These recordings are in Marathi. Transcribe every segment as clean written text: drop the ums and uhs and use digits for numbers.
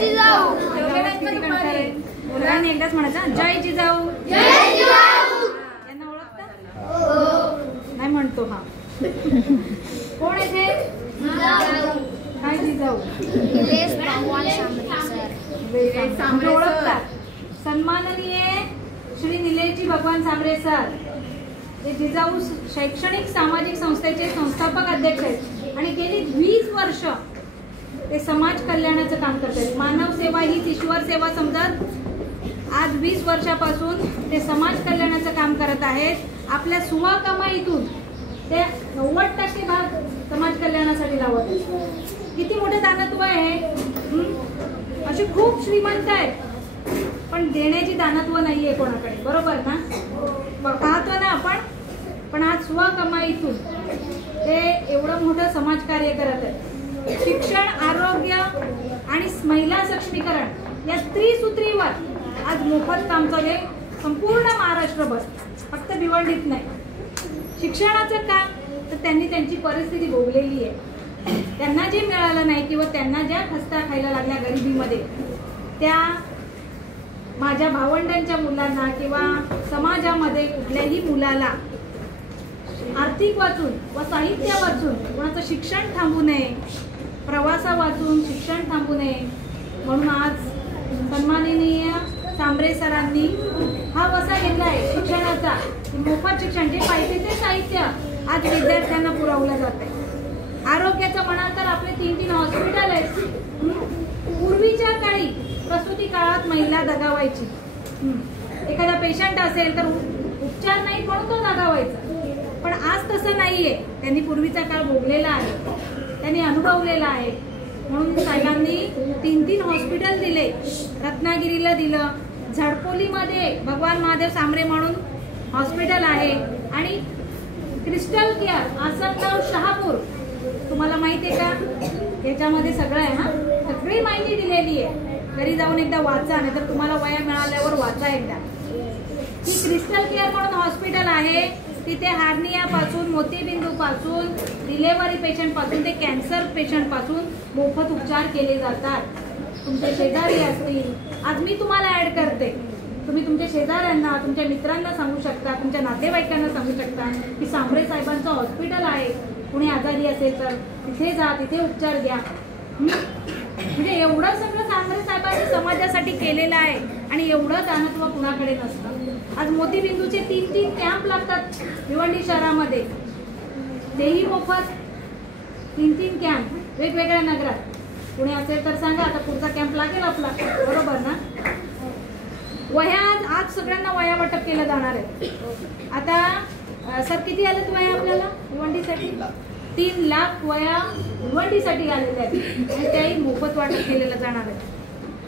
जिजाऊ. मुलांनी एकदाच म्हणायचं जय जिजाऊ. जय जिजाऊ. यांना ओळखता? नाही म्हणतो हा. कोण आहे ते? काय जिजाऊ? निलेश भगवान सांबरे ओळखतात. सन्माननीय श्री निलेशजी भगवान सांबरे सर हे जिजाऊ शैक्षणिक सामाजिक संस्थेचे संस्थापक अध्यक्ष आहेत आणि गेली 20 वर्ष ते समाज कल्याणाचं काम करतात. मानव सेवा हीच ईश्वर सेवा समजत आज 20 वर्षापासून ते समाज कल्याणाचं काम करत आहेत. आपल्या सुवा कमाईतून ते 90% भाग समाज कल्याणासाठी लावत आहेत. किती मोठे दानत्व आहे. अशी खूप श्रीमंत आहेत पण देण्याची दानत्व नाहीये कोणाकडे. बरोबर ना? पाहतो ना आपण. पण आज स्व कमाईतून ते एवढं मोठं समाजकार्य करत आहेत. शिक्षण, आरोग्य आणि महिला सक्षमीकरण या त्रिसूत्रीवर आज मोफत काम चालू आहे संपूर्ण महाराष्ट्रभर, फक्त भिवंडीत नाही. शिक्षणाचं काम तर त्यांनी त्यांची परिस्थिती भोगलेली आहे. त्यांना जे मिळालं नाही किंवा त्यांना ज्या खस्ता खायला लागल्या गरिबीमध्ये त्या माझ्या भावंडांच्या मुलांना किंवा समाजामध्ये कुठल्याही मुलाला आर्थिक वाचून व साहित्य वाचून कोणाचं शिक्षण थांबू नये, प्रवासा वाचून शिक्षण थांबू नये म्हणून आज सन्माननीय सांबरे सरांनी हा वसा घेतला आहे शिक्षणाचा. मोफत शिक्षण जे पाहिजे ते साहित्य आज विद्यार्थ्यांना पुरवलं जात आहे. आरोग्याचं म्हणाल तर आपले 3-3 हॉस्पिटल आहेत. पूर्वीच्या काळी प्रसूती काळात महिला दगावायची. एखादा पेशंट असेल तर उपचार नाही म्हणून तो दगावायचा. पण आज तसं नाहीये. त्यांनी पूर्वीचा काळ भोगलेला आहे, त्यांनी अनुभवलेला आहे. म्हणून साहेबांनी 3-3 हॉस्पिटल दिले. रत्नागिरीला दिलं, झडपोलीमध्ये भगवान महादेव सांबरे म्हणून हॉस्पिटल आहे आणि क्रिस्टल केअर आसनगाव शहापूर. तुम्हाला माहिती आहे का? याच्यामध्ये सगळं आहे. हा सगळी माहिती दिलेली आहे. घरी जाऊन एकदा वाचा, नाही तर तुम्हाला वया मिळाल्यावर वाचा एकदा. ही क्रिस्टल केअर म्हणून हॉस्पिटल आहे. तिथे हार्नियापासून, मोतीबिंदूपासून, डिलेव्हरी पेशंटपासून ते कॅन्सर पेशंटपासून मोफत उपचार केले जातात. तुमचे शेजारी असतील, आज मी तुम्हाला ॲड करते. तुम्ही तुमच्या शेजाऱ्यांना, तुमच्या मित्रांना सांगू शकता, तुमच्या नातेवाईकांना सांगू शकता की सांबरे साहेबांचं हॉस्पिटल आहे. कुणी आजारी असेल तर तिथे जा, तिथे उपचार घ्या. म्हणजे एवढं सगळं सांबरे साहेबांनी समाजासाठी केलेलं आहे आणि एवढं दानत्व कुणाकडे नसतं. आज मोतीबिंदूचे 3-3 कॅम्प लागतात भिवंडी शहरामध्ये, तेही मोफत. 3-3 कॅम्प वेगवेगळ्या नगरात. कुणी असेल तर सांगा, आता पुढचा कॅम्प लागेल आपला. बरोबर ना? वह्या आज सगळ्यांना वह्या वाटप केलं जाणार आहे. आता सर किती आलेत वह्या आपल्याला भिवंडीसाठी? 3 लाख वह्या भिवंडीसाठी आलेल्या आहेत आणि त्याही मोफत वाटप केलेलं जाणार आहे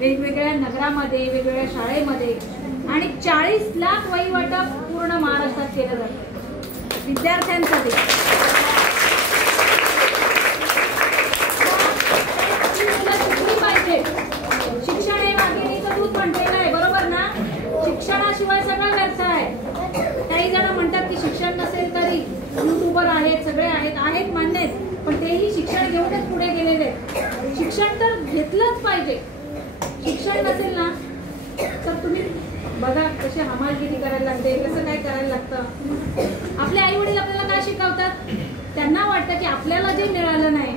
वेगवेगळ्या नगरामध्ये, वेगवेगळ्या शाळेमध्ये. आणि 40 लाख वही वाटप पूर्ण महाराष्ट्रात केलं जातं विद्यार्थ्यांसाठी. पाहिजे शिक्षण हे वाघिणीचं दूध म्हटलेलं आहे. बरोबर ना? शिक्षणाशिवाय सगळं व्यर्थ आहे. काही जण म्हणतात की शिक्षण नसेल तरी युट्यूबर आहेत, सगळे आहेत मान्य आहेत, पण तेही शिक्षण घेऊनच पुढे गेलेले आहेत. शिक्षण तर घेतलंच पाहिजे. शिक्षण नसेल ना तर तुम्ही बघा कशी हमालगिरी करायला लागते, कसं काय करायला लागतं. आपले आई वडील आपल्याला काय शिकवतात? त्यांना वाटतं की आपल्याला जे मिळालं नाही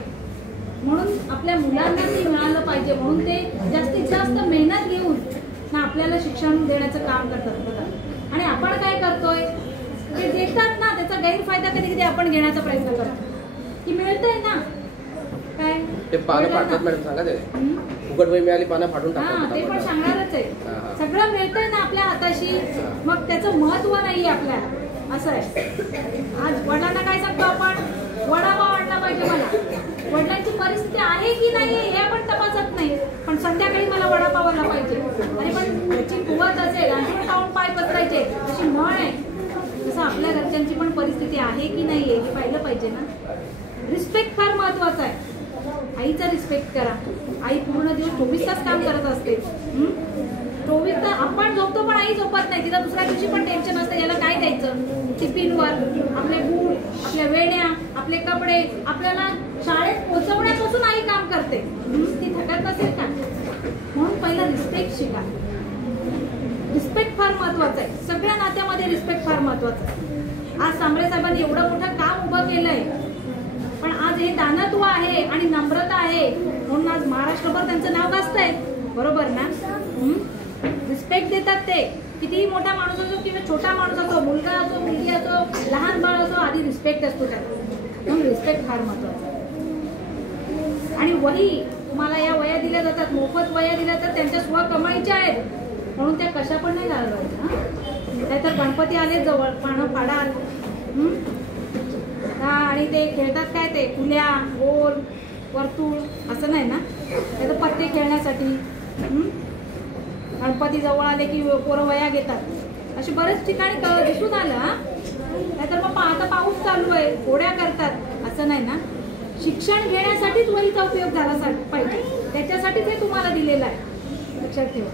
म्हणून आपल्या मुलांना ते मिळालं पाहिजे म्हणून ते जास्तीत जास्त मेहनत घेऊन ना आपल्याला शिक्षण देण्याचं काम करतात. बघा, आणि आपण काय करतोय? ते देतात ना, त्याचा गैरफायदा कधी कधी आपण घेण्याचा प्रयत्न करतो की मिळतंय ना काय ते पानं फाडतात मॅडम, सांगा ते फुकट वही मिळाली पानं फाडून टाकतात. ते पण सांगणारच आहे. सगळं मिळतंय ना आपल्या हाताशी, मग त्याचं महत्व नाहीये आपल्याला. असं आहे. आज वडिलांना काय सांगतो आपण? वडापाव आणला पाहिजे मला. वडिलांची परिस्थिती आहे की नाही हे आपण तपासत नाही, पण संध्याकाळी मला वडापाव आला पाहिजे. अरे पण त्याची कुवत असेल आणि टाऊन पाय पसरायचे अशी म्हण आहे. तसं आपल्या घरच्यांची पण परिस्थिती आहे की नाही हे पाहिलं पाहिजे ना. रिस्पेक्ट फार महत्वाचा आहे. आईचा रिस्पेक्ट करा. आई पूर्ण दिवस 24 तास काम करत असते. 24 तास आपण झोपतो पण आई झोपत नाही. तिला दुसऱ्या दिवशी पण टेन्शन असतं याला काय द्यायचं. टिफिनवर आपले बूट, आपल्या वेण्या, आपले कपडे आपल्याला शाळेत पोहोचवण्यापासून आई काम करते. ती थकत नसेल का? म्हणून पहिला रिस्पेक्ट शिका. रिस्पेक्ट फार महत्वाचं आहे. सगळ्या नात्यामध्ये रिस्पेक्ट फार महत्वाचं आहे. आज सांबळे साहेबांनी एवढं मोठं काम उभं केलंय, पण आज हे दानत्व आहे आणि नम्रता आहे म्हणून आज महाराष्ट्रभर त्यांचं नाव गाजतंय. बरोबर ना? रिस्पेक्ट देतात ते. कितीही मोठा माणूस असो किंवा छोटा माणूस असो, मुलगा असो, मुलगी असो, लहान बाळ असो, आधी रिस्पेक्ट असतो त्याचा. म्हणून रिस्पेक्ट फार महत्वाचं आहे. आणि वही तुम्हाला या वया दिल्या जातात, मोफत वया दिल्या जातात, त्यांच्या स्वकमाईच्या आहेत म्हणून त्या कशा पण नाही घालवायच्या. नाहीतर गणपती आले जवळ, पानं फाडाल. आणि ते खेळतात काय ते फुल्या, गोल, वर्तुळ, असं नाही ना. त्याचं पत्ते खेळण्यासाठी गणपती जवळ आले की पोरं वया घेतात. असे बरेच ठिकाणी दिसून आलं. नाहीतर मग आता पाऊस चालू आहे, घोड्या करतात, असं नाही ना. शिक्षण घेण्यासाठीच वहीचा उपयोग झाला पाहिजे, त्याच्यासाठीच हे तुम्हाला दिलेलं आहे, लक्षात ठेवा.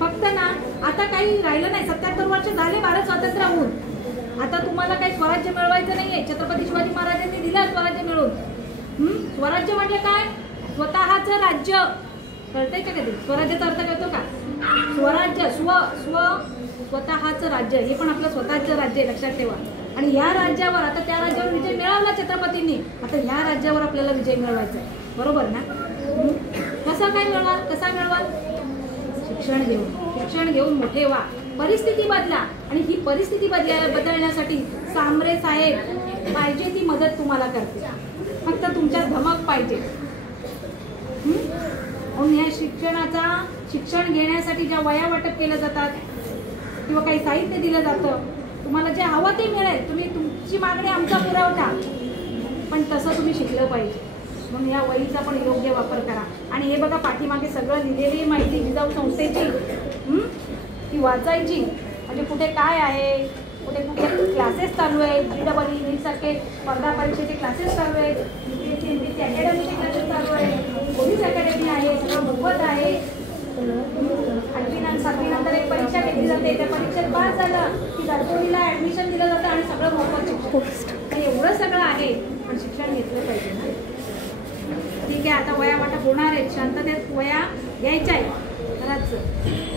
फक्त ना आता काही राहिलं नाही. 77 वर्ष झाले भारत स्वातंत्र्य होऊन. आता तुम्हाला काही स्वराज्य मिळवायचं नाहीये. छत्रपती शिवाजी महाराजांनी दिलं स्वराज्य मिळवून. स्वराज्य म्हणजे काय? स्वतःचं राज्य. कळतंय का कधी? स्वराज्याचा अर्थ कळतो का? स्वराज्य, स्वतःचं राज्य. हे पण आपलं स्वतःचं राज्य आहे, लक्षात ठेवा. आणि या राज्यावर, आता त्या राज्यावर विजय मिळवला छत्रपतींनी, आता ह्या राज्यावर आपल्याला विजय मिळवायचा आहे. बरोबर ना? कसा काय मिळवाल? कसा मिळवाल? शिक्षण घेऊन. शिक्षण घेऊन मोठे व्हा, परिस्थिती बदला. आणि ही परिस्थिती बदलण्यासाठी सांबरे साहेब पाहिजे ती मदत तुम्हाला करते. फक्त तुमच्यात धमक पाहिजे. म्हणून या शिक्षण घेण्यासाठी ज्या वया वाटप केल्या जातात किंवा काही साहित्य दिलं जातं, तुम्हाला जे हवं ते मिळेल. तुम्ही तुमची मागणी आमचा पुरवठा, पण तसं तुम्ही शिकलं पाहिजे. म्हणून या वहीचा पण योग्य वापर करा. आणि हे बघा, पाठीमागे सगळं लिहिलेली माहिती जिजाऊ संस्थेची ती वाचायची. म्हणजे कुठे काय आहे, कुठे कुठे क्लासेस चालू आहेत, GEE नीट सारखे स्पर्धा परीक्षेचे क्लासेस चालू आहेत, UPSC अकॅडमीचे क्लासेस चालू आहेत, पोलीस अकॅडमी आहे, सगळं मोफत आहे. 8वी आणि 7वी नंतर एक परीक्षा घेतली जाते, त्या परीक्षेत पास झालं की दरतोडीला ऍडमिशन दिलं जातं आणि सगळं मोफत शिक्षण. एवढं सगळं आहे, पण शिक्षण घेतलं पाहिजे ना. ठीक आहे, आता वया वाटप होणार आहेत. शांततेत वया घ्यायच्या आहेत. खरंच